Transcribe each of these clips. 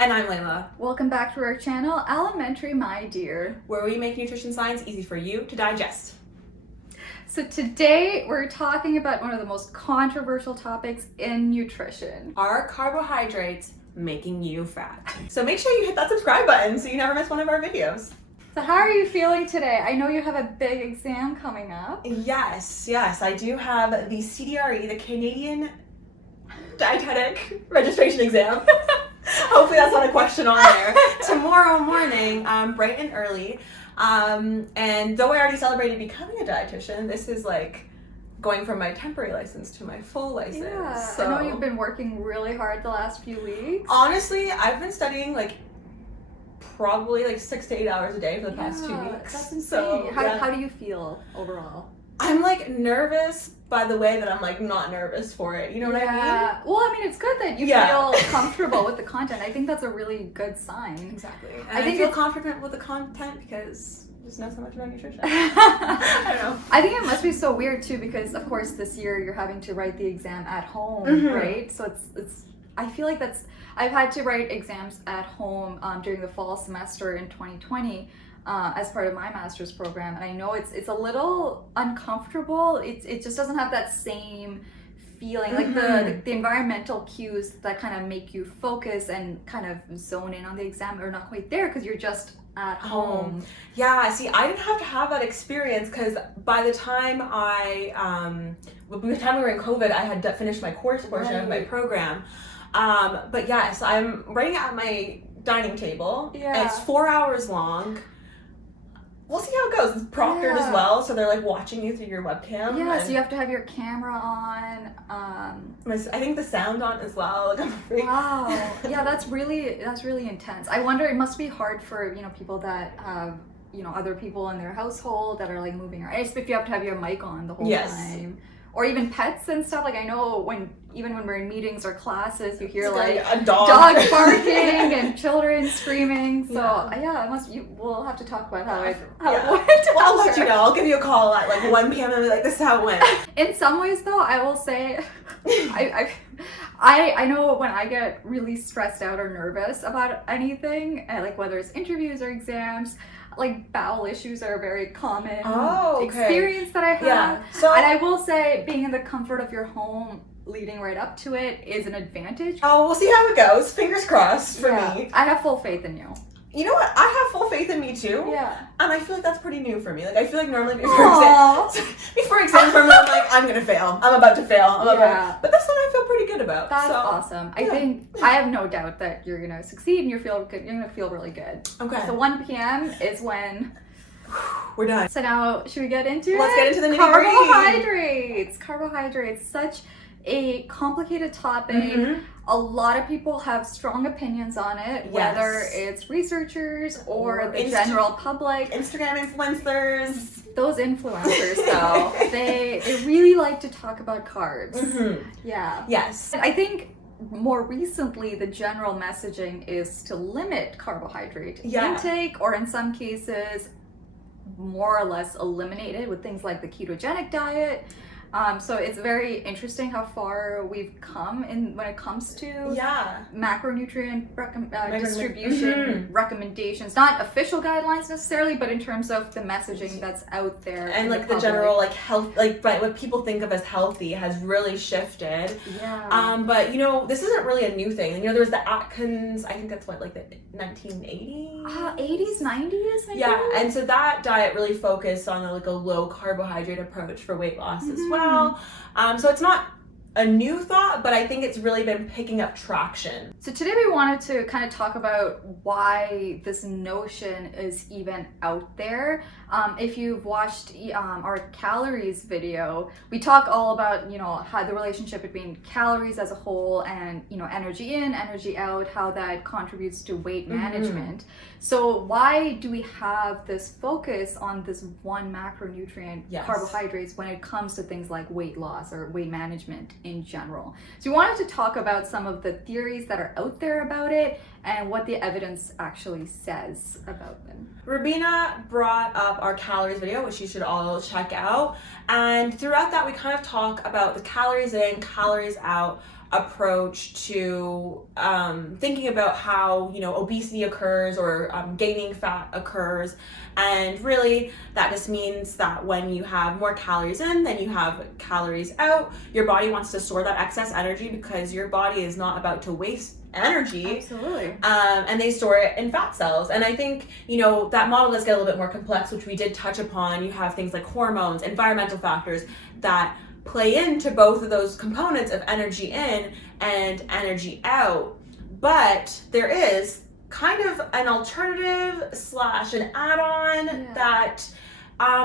And I'm Layla. Welcome back to our channel, Elementary My Dear, where we make nutrition science easy for you to digest. So today we're talking about one of the most controversial topics in nutrition. Are carbohydrates making you fat? So make sure you hit that subscribe button so you never miss one of our videos. So how are you feeling today? I know you have a big exam coming up. Yes, I do have the CDRE, the Canadian Dietetic Registration Exam. Hopefully that's not a question on there. Tomorrow morning, bright and early. And though I already celebrated becoming a dietitian, this is like going from my temporary license to my full license. Yeah, so, I know you've been working really hard the last few weeks. Honestly, I've been studying probably 6 to 8 hours a day for the past 2 weeks. That's insane. So, how do you feel overall? I'm nervous by the way that I'm not nervous for it. You know what I mean? Well, I mean, it's good that you feel comfortable with the content. I think that's a really good sign. Exactly. And I feel confident with the content because I just know so much about nutrition. I don't know. I think it must be so weird too because, of course, this year you're having to write the exam at home, right? So it's. I feel like I've had to write exams at home during the fall semester in 2020. As part of my master's program, and I know it's a little uncomfortable. It just doesn't have that same feeling, like the environmental cues that kind of make you focus and kind of zone in on the exam are not quite there because you're just at home. Yeah, see, I didn't have to have that experience because by the time we were in COVID, I had finished my course portion of my program. But yes, I'm writing it at my dining table. Yeah. It's 4 hours long. We'll see how it goes. It's proctored as well, so they're watching you through your webcam. Yeah, so you have to have your camera on. I think the sound on as well. Wow. Yeah, that's really intense. I wonder, it must be hard for people that have other people in their household that are moving around. If you have to have your mic on the whole time. Or even pets and stuff. I know even when we're in meetings or classes, you hear a dog barking and children screaming. So we'll have to talk about how it went. Well, I'll let you know. I'll give you a call at 1 p.m. and be like, this is how it went. In some ways, though, I will say, I know when I get really stressed out or nervous about anything, whether it's interviews or exams, bowel issues are a very common experience that I have. Yeah. So, and I will say, being in the comfort of your home leading right up to it is an advantage. Oh, we'll see how it goes. Fingers crossed for me. I have full faith in you. You know what? I have full faith in me too. Yeah. And I feel like that's pretty new for me. I feel like normally before exams, I'm gonna fail. I'm about to fail. But this one I feel pretty good about. That's awesome. I think I have no doubt that you're gonna succeed and you're gonna feel really good. Okay. So 1 p.m. is when we're done. So now should we get into it? Let's get into the nitty-gritty. Carbohydrates. Such a complicated topic. A lot of people have strong opinions on it, whether it's researchers or the general public. Instagram influencers. Those influencers, though, they really like to talk about carbs. Yeah. Yes. I think more recently, the general messaging is to limit carbohydrate intake, or in some cases, more or less eliminate it with things like the ketogenic diet. So it's very interesting how far we've come when it comes to macronutrient distribution recommendations. Not official guidelines necessarily, but in terms of the messaging that's out there. And the general health, what people think of as healthy has really shifted. Yeah. But this isn't really a new thing. There was the Atkins, I think that's the 1980s? 80s, 90s maybe? Yeah, and so that diet really focused on a low carbohydrate approach for weight loss as well. So it's not a new thought, but I think it's really been picking up traction. So today we wanted to kind of talk about why this notion is even out there. If you've watched our calories video, we talk all about how the relationship between calories as a whole and energy in, energy out, how that contributes to weight management. So why do we have this focus on this one macronutrient, carbohydrates, when it comes to things like weight loss or weight management in general? So we wanted to talk about some of the theories that are out there about it and what the evidence actually says about them. Rubina brought up our calories video, which you should all check out. And throughout that, we kind of talk about the calories in, calories out, approach to thinking about how, you know, obesity occurs or gaining fat occurs. And really that just means that when you have more calories in than you have calories out, your body wants to store that excess energy because your body is not about to waste energy. Absolutely. And they store it in fat cells. And I think, you know, that model does get a little bit more complex, which we did touch upon. You have things like hormones, environmental factors that play into both of those components of energy in and energy out. But there is kind of an alternative / an add-on that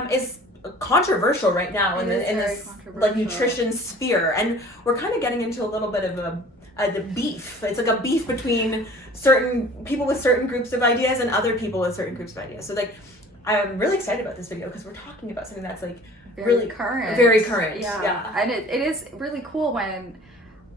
is controversial right now in this like nutrition sphere. And we're kind of getting into a little bit of the beef. It's like a beef between certain people with certain groups of ideas and other people with certain groups of ideas. So like, I'm really excited about this video because we're talking about something that's like really current. Very current. Yeah. And it is really cool when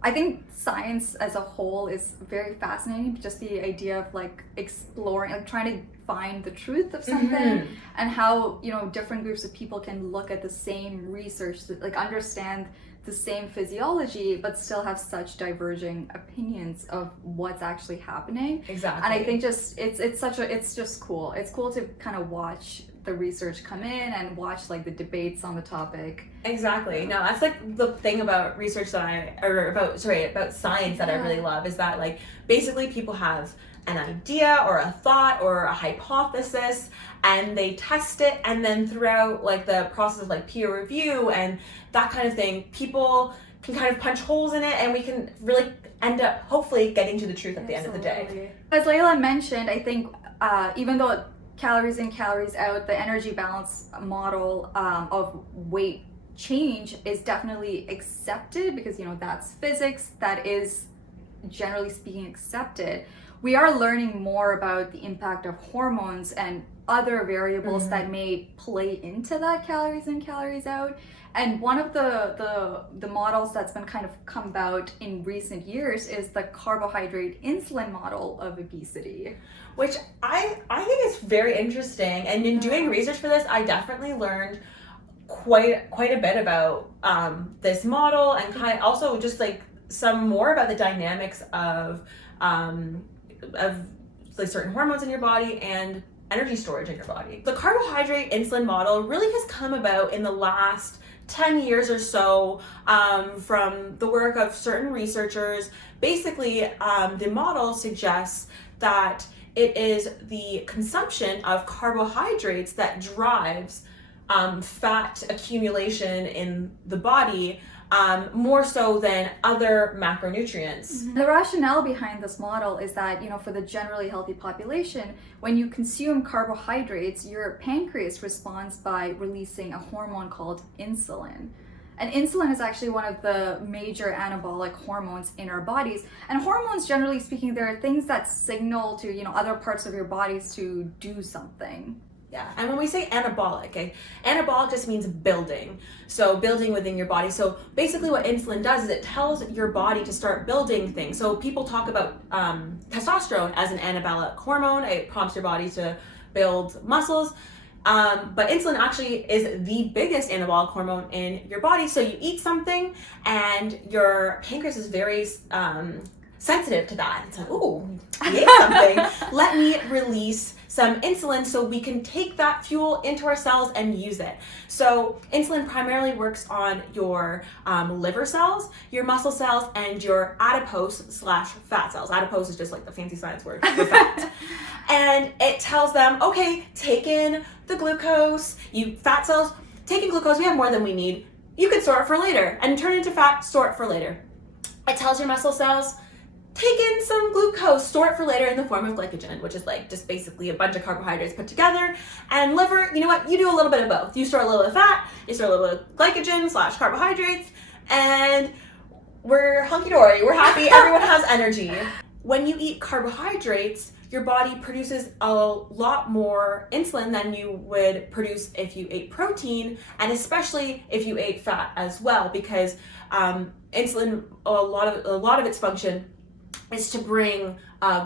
I think science as a whole is very fascinating. Just the idea of like exploring, like trying to find the truth of something and how, you know, different groups of people can look at the same research, like understand the same physiology, but still have such diverging opinions of what's actually happening. Exactly. And I think just it's just cool. It's cool to kind of watch the research come in and watch like the debates on the topic. Exactly. No, that's like the thing about research that about science that I really love is that like basically people have an idea or a thought or a hypothesis and they test it, and then throughout like the process of like peer review and that kind of thing, people can kind of punch holes in it and we can really end up hopefully getting to the truth at the end of the day. As Layla mentioned, I think even though calories in, calories out, the energy balance model of weight change is definitely accepted because, you know, that's physics, that is generally speaking accepted. We are learning more about the impact of hormones and other variables that may play into that calories in, calories out. And one of the models that's been kind of come about in recent years is the Carbohydrate-insulin model of obesity. Which I think is very interesting. And in doing research for this, I definitely learned quite a bit about this model and kind of also just like some more about the dynamics of like certain hormones in your body and energy storage in your body. The carbohydrate insulin model really has come about in the last 10 years or so from the work of certain researchers. Basically, the model suggests that it is the consumption of carbohydrates that drives fat accumulation in the body more so than other macronutrients. The rationale behind this model is that, you know, for the generally healthy population, when you consume carbohydrates, your pancreas responds by releasing a hormone called insulin. And insulin is actually one of the major anabolic hormones in our bodies. And hormones, generally speaking, there are things that signal to, you know, other parts of your bodies to do something. Yeah, and when we say anabolic, okay, anabolic just means building. So building within your body. So basically what insulin does is it tells your body to start building things. So people talk about testosterone as an anabolic hormone. It prompts your body to build muscles. But insulin actually is the biggest anabolic hormone in your body. So you eat something and your pancreas is very sensitive to that. It's like, ooh, I ate something. Let me release some insulin so we can take that fuel into our cells and use it. So insulin primarily works on your liver cells, your muscle cells, and your adipose / fat cells. Adipose is just like the fancy science word for fat. And it tells them, okay, take in the glucose. You fat cells, take in glucose, we have more than we need. You can store it for later and turn it into fat, store it for later. It tells your muscle cells, take in some glucose, store it for later in the form of glycogen, which is like just basically a bunch of carbohydrates put together. And liver, you know what? You do a little bit of both. You store a little bit of fat, you store a little bit of glycogen / carbohydrates, and we're hunky-dory. We're happy. Everyone has energy. When you eat carbohydrates, your body produces a lot more insulin than you would produce if you ate protein, and especially if you ate fat as well, because insulin, a lot of its function is to bring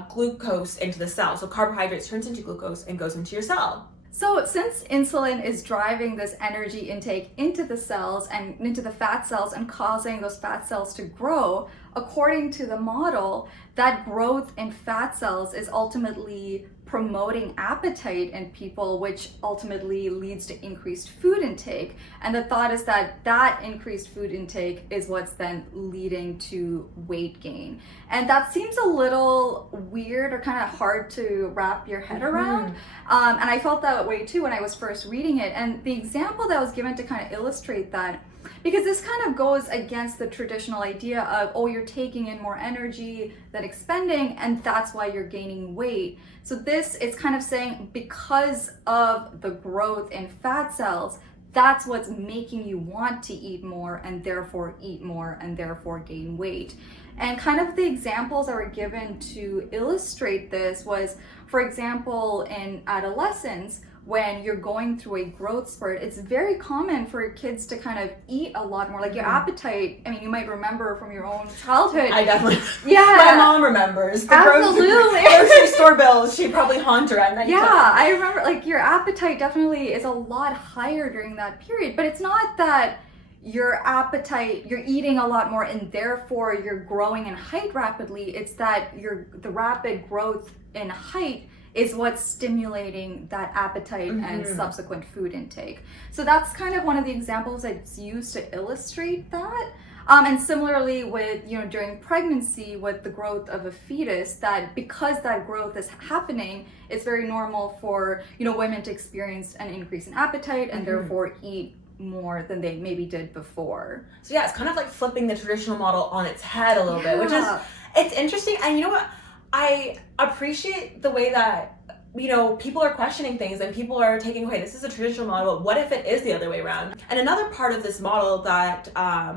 glucose into the cell. So carbohydrates turns into glucose and goes into your cell. So since insulin is driving this energy intake into the cells and into the fat cells and causing those fat cells to grow, according to the model, that growth in fat cells is ultimately promoting appetite in people, which ultimately leads to increased food intake. And the thought is that that increased food intake is what's then leading to weight gain. And that seems a little weird or kind of hard to wrap your head around. And I felt that way too when I was first reading it. And the example that was given to kind of illustrate that, because this kind of goes against the traditional idea of, oh, you're taking in more energy than expending, and that's why you're gaining weight. So this is kind of saying because of the growth in fat cells, that's what's making you want to eat more and therefore eat more and therefore gain weight. And kind of the examples that were given to illustrate this was, for example, in adolescence, when you're going through a growth spurt, it's very common for kids to kind of eat a lot more. Like your appetite, I mean, you might remember from your own childhood. I definitely. Yeah. My mom remembers. The Absolutely. grocery store bills, she'd probably haunt her at night. Yeah, I remember, like, your appetite definitely is a lot higher during that period. But it's not that your appetite, you're eating a lot more and therefore you're growing in height rapidly. It's that the rapid growth in height is what's stimulating that appetite and subsequent food intake. So that's kind of one of the examples that's used to illustrate that. And similarly with, during pregnancy with the growth of a fetus, that because that growth is happening, it's very normal for, women to experience an increase in appetite and therefore eat more than they maybe did before. So yeah, it's kind of like flipping the traditional model on its head a little bit, which is, it's interesting. And you know what? I appreciate the way that, people are questioning things and people are taking, okay, this is a traditional model. What if it is the other way around? And another part of this model that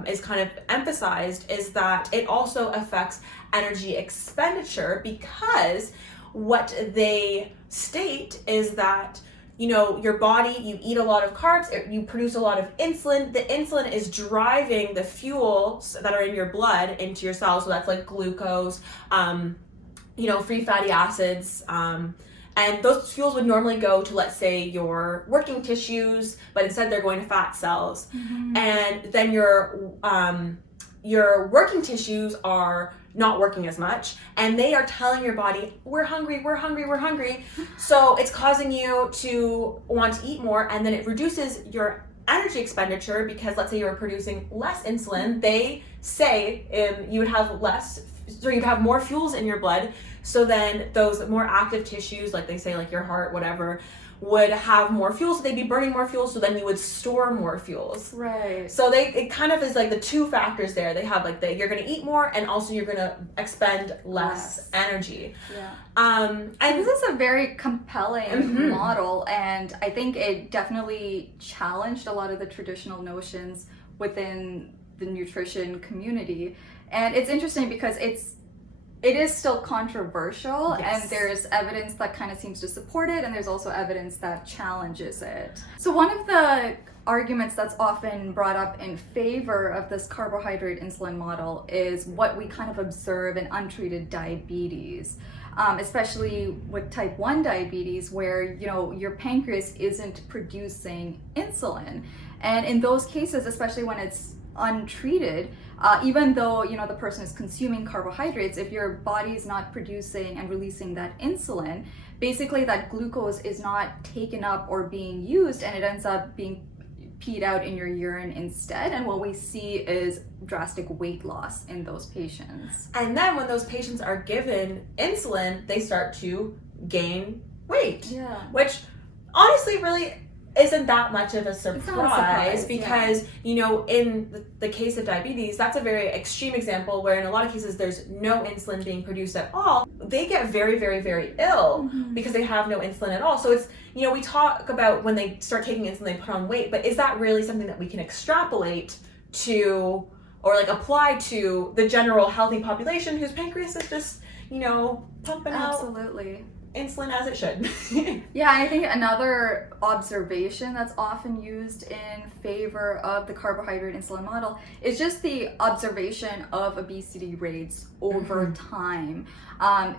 is kind of emphasized is that it also affects energy expenditure, because what they state is that, your body, you eat a lot of carbs, you produce a lot of insulin. The insulin is driving the fuels that are in your blood into your cells. So that's like glucose, free fatty acids, and those fuels would normally go to, let's say, your working tissues, but instead they're going to fat cells. And then your working tissues are not working as much, and they are telling your body, we're hungry, we're hungry, we're hungry. So it's causing you to want to eat more, and then it reduces your energy expenditure, because let's say you were producing less insulin, they say you would have you'd have more fuels in your blood. So then those more active tissues, like they say, like your heart, whatever, would have more fuel, so they'd be burning more fuel, so then you would store more fuels. Right. So it kind of is like the two factors there. They have like you're going to eat more, and also you're going to expend less energy. Yeah. And this is a very compelling model, and I think it definitely challenged a lot of the traditional notions within the nutrition community. And it's interesting because it is still controversial, and there's evidence that kind of seems to support it, and there's also evidence that challenges it. So one of the arguments that's often brought up in favor of this carbohydrate insulin model is what we kind of observe in untreated diabetes, especially with type 1 diabetes, where your pancreas isn't producing insulin. And in those cases, especially when it's untreated, even though the person is consuming carbohydrates, if your body is not producing and releasing that insulin, basically that glucose is not taken up or being used, and it ends up being peed out in your urine instead. And what we see is drastic weight loss in those patients. And then when those patients are given insulin, they start to gain weight. Yeah. Which honestly really isn't that much of a surprise, because in the case of diabetes, that's a very extreme example where in a lot of cases there's no insulin being produced at all. They get very, very, very ill because they have no insulin at all. So it's, we talk about when they start taking insulin, they put on weight, but is that really something that we can extrapolate to or like apply to the general healthy population whose pancreas is just, pumping out? Absolutely. insulin as it should. Yeah, and I think another observation that's often used in favor of the carbohydrate insulin model is just the observation of obesity rates over time.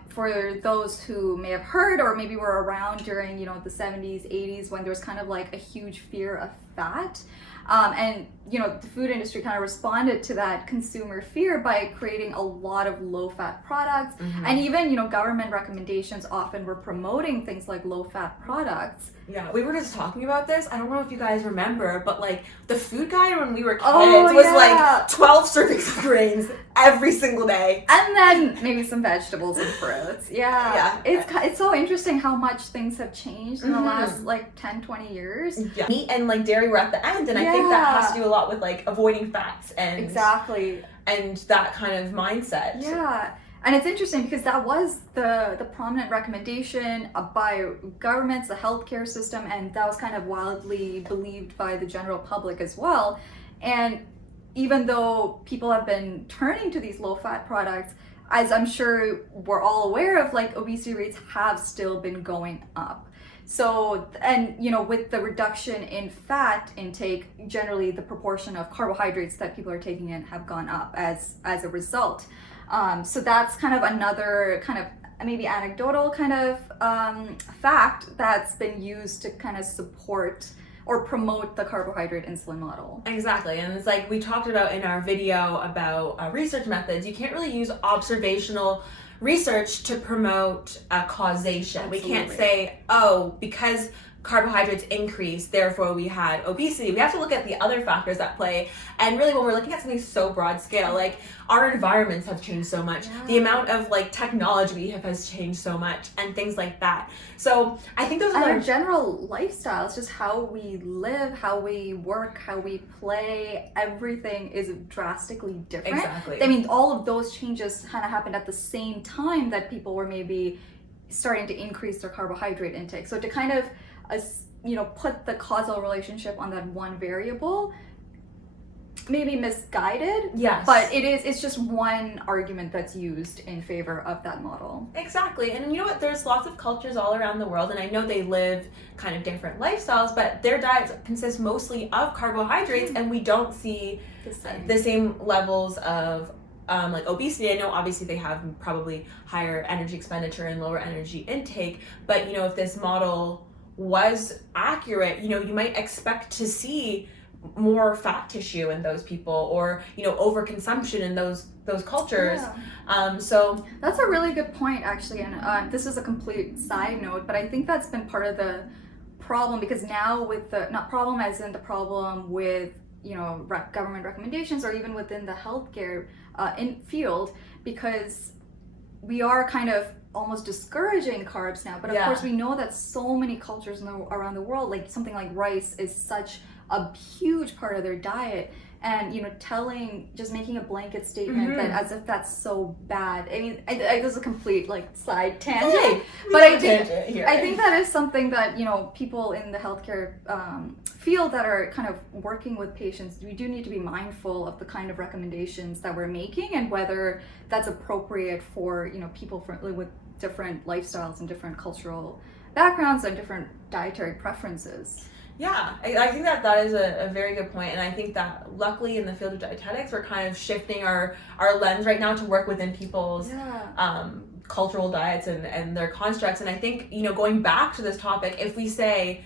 For those who may have heard or maybe were around during, you know, the 70s, 80s, when there was kind of like a huge fear of fat. And, you know, the food industry kind of responded to that consumer fear by creating a lot of low-fat products. And even, you know, government recommendations often were promoting things like low-fat products. Yeah, we were just talking about this. I don't know if you guys remember, but like the food guide when we were kids Oh, was yeah. like 12 servings of grains every single day. And then maybe some vegetables and fruits. Yeah. It's so interesting how much things have changed in the last like 10, 20 years. Yeah. Meat and like dairy were at the end, and I think that has to do a lot with like avoiding fats and Exactly. and that kind of mindset. Yeah. And it's interesting because that was the prominent recommendation by governments, the healthcare system, and that was kind of widely believed by the general public as well. And even though people have been turning to these low-fat products, as I'm sure we're all aware of, like obesity rates have still been going up. So, and you know, with the reduction in fat intake, generally the proportion of carbohydrates that people are taking in have gone up as a result. So that's kind of another kind of maybe anecdotal kind of fact that's been used to kind of support or promote the carbohydrate insulin model. Exactly, and it's like we talked about in our video about research methods. You can't really use observational research to promote causation. Absolutely. We can't say, oh, because carbohydrates increased, therefore we had obesity. We have to look at the other factors at play. And really when we're looking at something so broad scale, like our environments have changed so much. Yeah. The amount of like technology we have has changed so much and things like that. So I think those And are our general lifestyles, just how we live, how we work, how we play, everything is drastically different. Exactly. I mean, all of those changes kind of happened at the same time that people were maybe starting to increase their carbohydrate intake. So to kind of you know, put the causal relationship on that one variable, maybe misguided. Yes. But it's just one argument that's used in favor of that model. Exactly. And you know what? There's lots of cultures all around the world, and I know they live kind of different lifestyles, but their diets consist mostly of carbohydrates, and we don't see the same levels of like obesity. I know obviously they have probably higher energy expenditure and lower energy intake, but you know, if this model was accurate, you know, you might expect to see more fat tissue in those people, or you know, overconsumption in those cultures. So that's a really good point, actually. And this is a complete side note, but I think that's been part of the problem, because now with the not problem as in the problem with, you know, government recommendations or even within the healthcare in field, because we are kind of almost discouraging carbs now, but of course we know that so many cultures around the world, like something like rice is such a huge part of their diet, and you know, just making a blanket statement that as if that's so bad. I mean, this is a complete like side tangent, but I think that is something that, you know, people in the healthcare field that are kind of working with patients, we do need to be mindful of the kind of recommendations that we're making and whether that's appropriate for, you know, people with different lifestyles and different cultural backgrounds and different dietary preferences. Yeah, I think that is a very good point, and I think that luckily in the field of dietetics we're kind of shifting our lens right now to work within people's cultural diets and their constructs. And I think, you know, going back to this topic, if we say,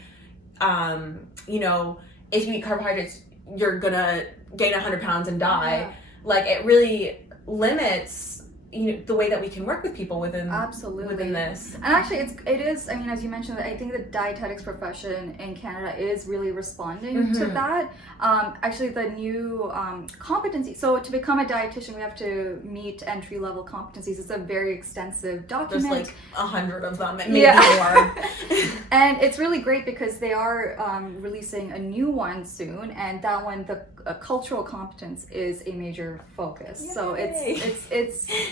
you know, if you eat carbohydrates you're gonna gain 100 pounds and die, like it really limits, you know, the way that we can work with people within this. And actually it is, I mean, as you mentioned, I think the dietetics profession in Canada is really responding to that. Actually the new competency, so to become a dietitian we have to meet entry-level competencies. It's a very extensive document. There's like 100 of them, and maybe more. And it's really great because they are releasing a new one soon, and that one, the cultural competence is a major focus. Yay. So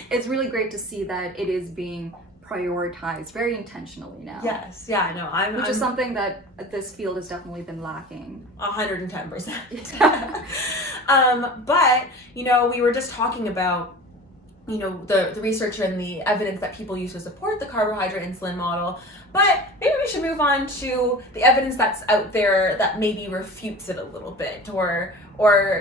it's really great to see that it is being prioritized very intentionally now. Yes, yeah, no, which is something that this field has definitely been lacking. 110%. But you know, we were just talking about the research and the evidence that people use to support the carbohydrate insulin model, but maybe we should move on to the evidence that's out there that maybe refutes it a little bit, or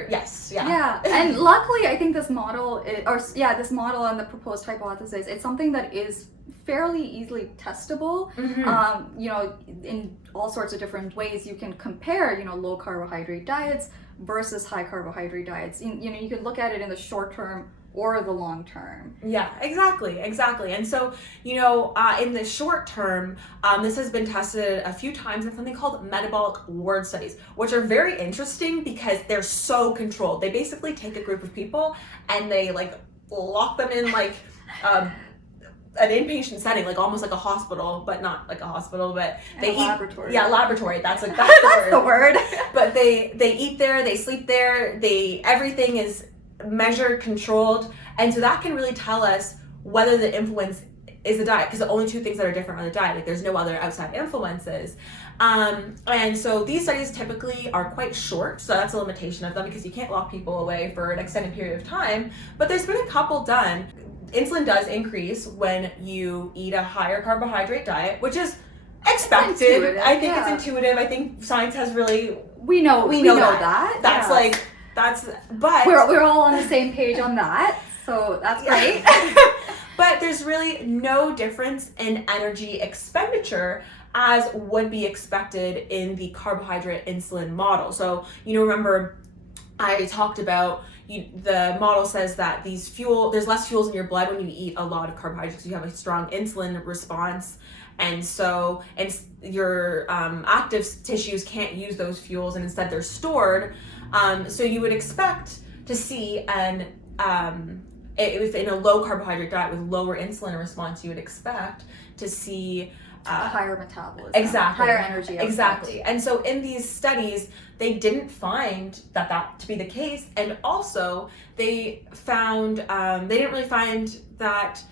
yes, yeah. Yeah, and luckily I think this model, this model and the proposed hypothesis, it's something that is fairly easily testable. In all sorts of different ways you can compare, low carbohydrate diets versus high carbohydrate diets. You can look at it in the short term or the long term. Yeah, exactly. And so, in the short term, this has been tested a few times in something called metabolic ward studies, which are very interesting because they're so controlled. They basically take a group of people and they lock them in an inpatient setting, almost like a hospital, but not like a hospital, but they eat. Laboratory. Yeah, laboratory. That's that's the word. But they eat there, they sleep there, everything is measured, controlled, and so that can really tell us whether the influence is the diet, because the only two things that are different are the diet. There's no other outside influences. And so these studies typically are quite short, so that's a limitation of them because you can't lock people away for an extended period of time. But there's been a couple done. Insulin does increase when you eat a higher carbohydrate diet, which is expected. I think it's intuitive. I think science has really we know that. But we're all on the same page on that, so that's great. But there's really no difference in energy expenditure as would be expected in the carbohydrate insulin model. So remember I talked about the model says that there's less fuels in your blood when you eat a lot of carbohydrates. You have a strong insulin response, and so your active tissues can't use those fuels, and instead they're stored. So you would expect to see if in a low carbohydrate diet with lower insulin response, you would expect to see a higher metabolism, exactly, higher energy output. Exactly. And so in these studies, they didn't find that to be the case, and also they found they didn't really find that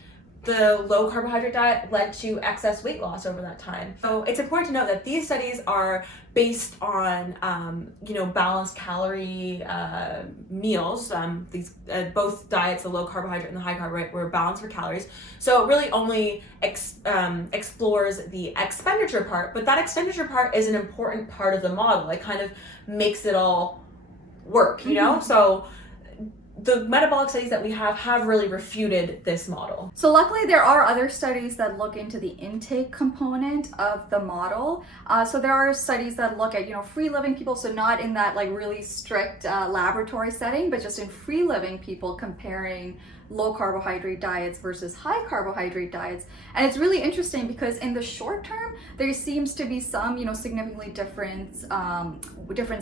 the low carbohydrate diet led to excess weight loss over that time. So it's important to note that these studies are based on balanced calorie meals. These both diets, the low carbohydrate and the high carbohydrate, were balanced for calories. So it really only explores the expenditure part, but that expenditure part is an important part of the model. It kind of makes it all work, So the metabolic studies that we have really refuted this model. So luckily there are other studies that look into the intake component of the model. So there are studies that look at, free living people, so not in that really strict laboratory setting, but just in free living people comparing low carbohydrate diets versus high carbohydrate diets. And it's really interesting because in the short term, there seems to be some, significantly difference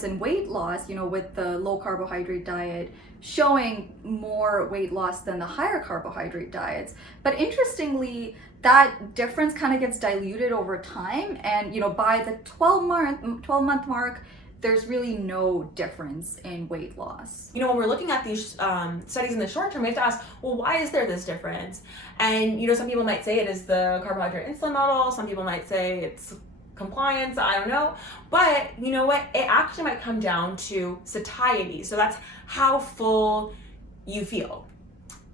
in weight loss, with the low carbohydrate diet showing more weight loss than the higher carbohydrate diets. But interestingly, that difference kind of gets diluted over time. And, by the 12-month mark, there's really no difference in weight loss. When we're looking at these studies in the short term, we have to ask, well, why is there this difference? And, some people might say it is the carbohydrate insulin model. Some people might say it's compliance. I don't know. But you know what? It actually might come down to satiety. So that's how full you feel.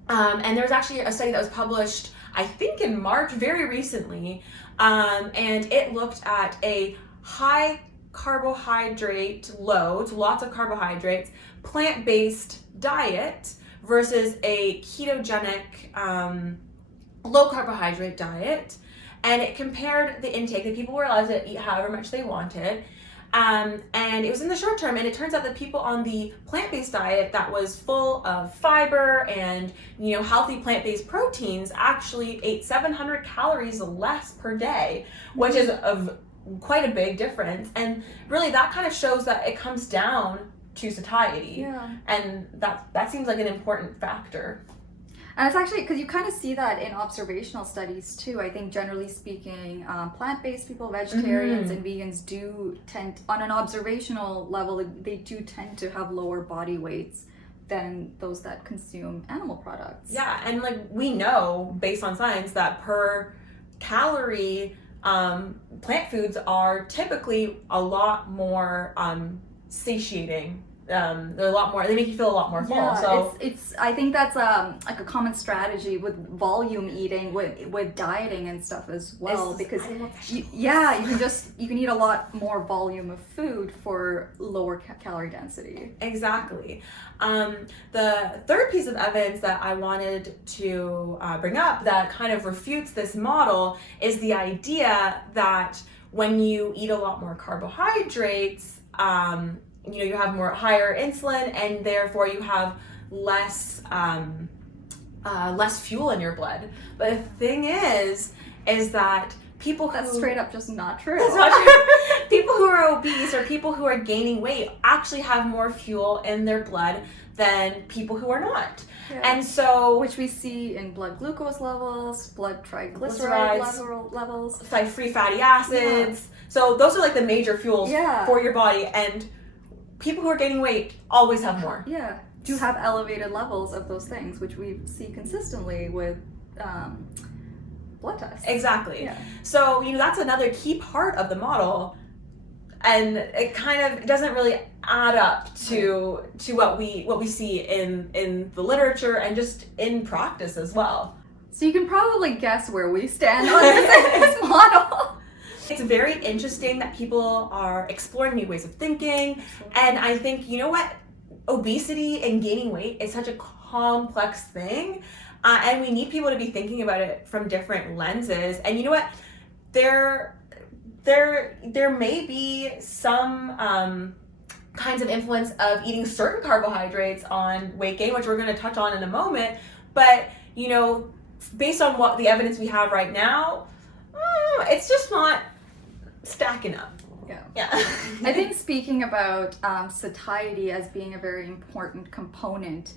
And there's actually a study that was published, I think in March, very recently. And it looked at a high carbohydrate load, lots of carbohydrates, plant-based diet versus a ketogenic low carbohydrate diet, and it compared the intake that people were allowed to eat however much they wanted, and it was in the short term, and it turns out that people on the plant-based diet that was full of fiber and healthy plant-based proteins actually ate 700 calories less per day, which is quite a big difference. And really that kind of shows that it comes down to satiety. Yeah. And that seems like an important factor. And it's actually because you kind of see that in observational studies too. I think generally speaking, plant-based people, vegetarians and vegans do tend, on an observational level, they do tend to have lower body weights than those that consume animal products. Yeah, and we know based on science that per calorie, plant foods are typically a lot more satiating they're a lot more. They make you feel a lot more full. Yeah, So it's I think that's like a common strategy with volume eating, with dieting and stuff as well, because you can eat a lot more volume of food for lower calorie density. Exactly. The third piece of evidence that I wanted to bring up that kind of refutes this model is the idea that when you eat a lot more carbohydrates, you have higher insulin, and therefore you have less fuel in your blood. But the thing is that that's straight up just not true. That's not true. People who are obese or people who are gaining weight actually have more fuel in their blood than people who are not. Yeah. And so, which we see in blood glucose levels, blood triglyceride levels, free fatty acids. Yeah. So those are like the major fuels for your body, and people who are gaining weight always have more. Yeah, do have elevated levels of those things, which we see consistently with blood tests. Exactly. Yeah. So, that's another key part of the model, and it kind of doesn't really add up to what we see in the literature and just in practice as well. So you can probably guess where we stand on this model. It's very interesting that people are exploring new ways of thinking, and I think, obesity and gaining weight is such a complex thing, and we need people to be thinking about it from different lenses. And there may be some kinds of influence of eating certain carbohydrates on weight gain, which we're going to touch on in a moment, but based on what the evidence we have right now, it's just not stacking up. Yeah. I think speaking about satiety as being a very important component,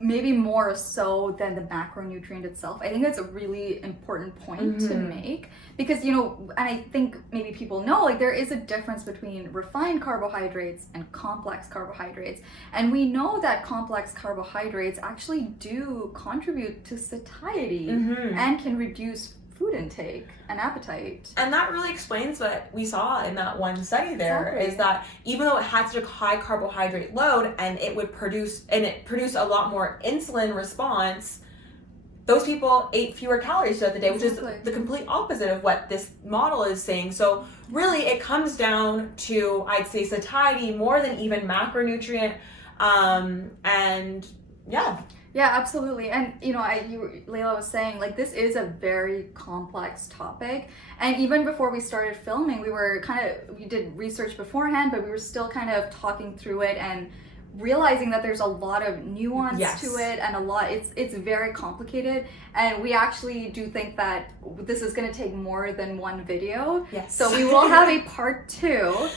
maybe more so than the macronutrient itself, I think that's a really important point to make, because and I think maybe people know, like, there is a difference between refined carbohydrates and complex carbohydrates, and we know that complex carbohydrates actually do contribute to satiety and can reduce food intake and appetite. And that really explains what we saw in that one study there. Exactly. Is that even though it had such a high carbohydrate load and it produced a lot more insulin response, those people ate fewer calories throughout the day, which is the complete opposite of what this model is saying. So really it comes down to, I'd say, satiety more than even macronutrient, and yeah. Yeah, absolutely. And Leila was saying, like, this is a very complex topic. And even before we started filming, we did research beforehand, but we were still kind of talking through it and realizing that there's a lot of nuance to it, and it's very complicated. And we actually do think that this is going to take more than one video. Yes. So we will have a part 2,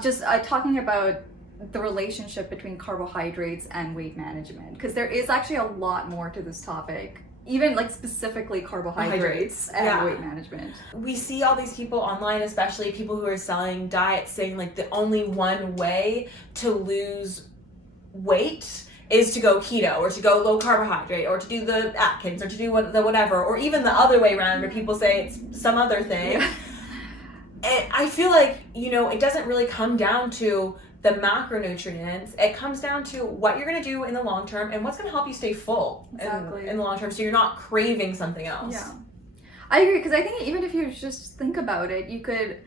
just talking about the relationship between carbohydrates and weight management, because there is actually a lot more to this topic, even like specifically carbohydrates and weight management. We see all these people online, especially people who are selling diets, saying like the only one way to lose weight is to go keto, or to go low carbohydrate, or to do the Atkins, or to do the whatever, or even the other way around where people say it's some other thing. And I feel like, it doesn't really come down to the macronutrients. It comes down to what you're going to do in the long term and what's going to help you stay full in the long term, so you're not craving something else. Yeah, I agree, because I think even if you just think about it, you could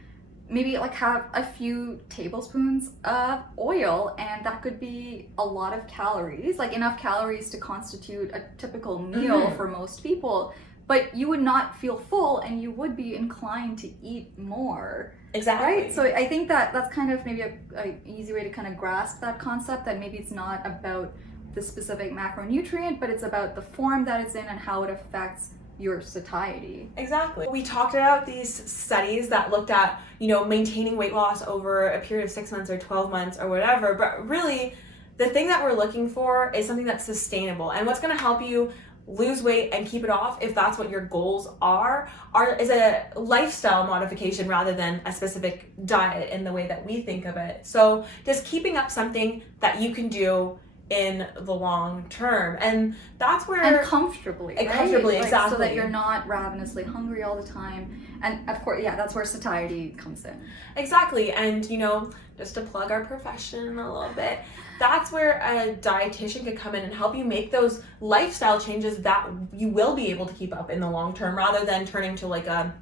maybe like have a few tablespoons of oil, and that could be a lot of calories, like enough calories to constitute a typical meal for most people, but you would not feel full and you would be inclined to eat more. Exactly. Right? So I think that's kind of maybe a easy way to kind of grasp that concept, that maybe it's not about the specific macronutrient, but it's about the form that it's in and how it affects your satiety. Exactly. We talked about these studies that looked at, maintaining weight loss over a period of 6 months or 12 months or whatever, but really the thing that we're looking for is something that's sustainable, and what's going to help you lose weight and keep it off, if that's what your goals is a lifestyle modification rather than a specific diet in the way that we think of it. So just keeping up something that you can do in the long term. And that's where... And comfortably, And right? comfortably, Like, exactly. so that you're not ravenously hungry all the time. And of course, yeah, that's where satiety comes in. Exactly. And, you know, just to plug our profession a little bit, that's where a dietitian could come in and help you make those lifestyle changes that you will be able to keep up in the long term, rather than turning to like a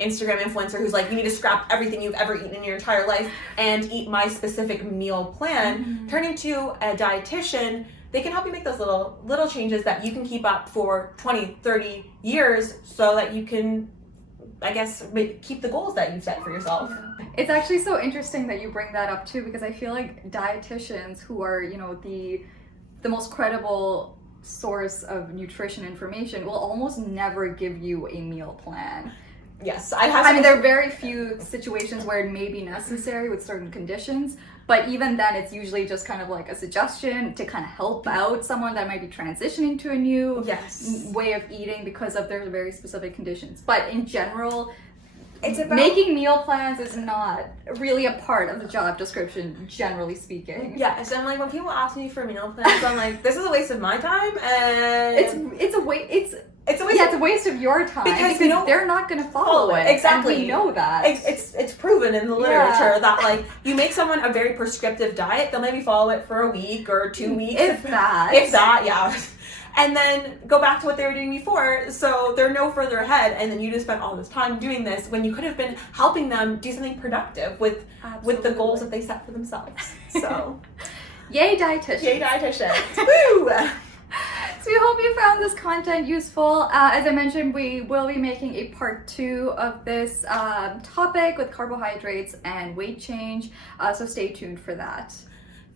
Instagram influencer who's like, you need to scrap everything you've ever eaten in your entire life and eat my specific meal plan. Turning to a dietitian, they can help you make those little changes that you can keep up for 20, 30 years so that you can, I guess, keep the goals that you've set for yourself. It's actually so interesting that you bring that up too, because I feel like dietitians, who are, you know, the most credible source of nutrition information, will almost never give you a meal plan. Yes, I mean, there are very few situations where it may be necessary with certain conditions, but even then, it's usually just kind of like a suggestion to kind of help out someone that might be transitioning to a new way of eating because of their very specific conditions. But in general, it's about making meal plans is not really a part of the job description, generally speaking. Yes, and like when people ask me for meal plans, I'm like, this is a waste of my time, and it's a waste. It's a waste of your time because you know, they're not going to follow it. Exactly, and we know that. It's proven in the literature that like you make someone a very prescriptive diet, they'll maybe follow it for a week or 2 weeks, if that, yeah, and then go back to what they were doing before. So they're no further ahead, and then you just spent all this time doing this when you could have been helping them do something productive with the goals that they set for themselves. So, yay dietitians! Yay dietitians! Woo! So we hope you found this content useful. As I mentioned, we will be making a part 2 of this topic with carbohydrates and weight change, so stay tuned for that.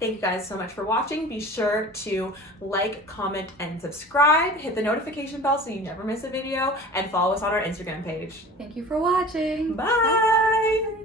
Thank you guys so much for watching. Be sure to like, comment, and subscribe. Hit the notification bell so you never miss a video, and follow us on our Instagram page. Thank you for watching. Bye.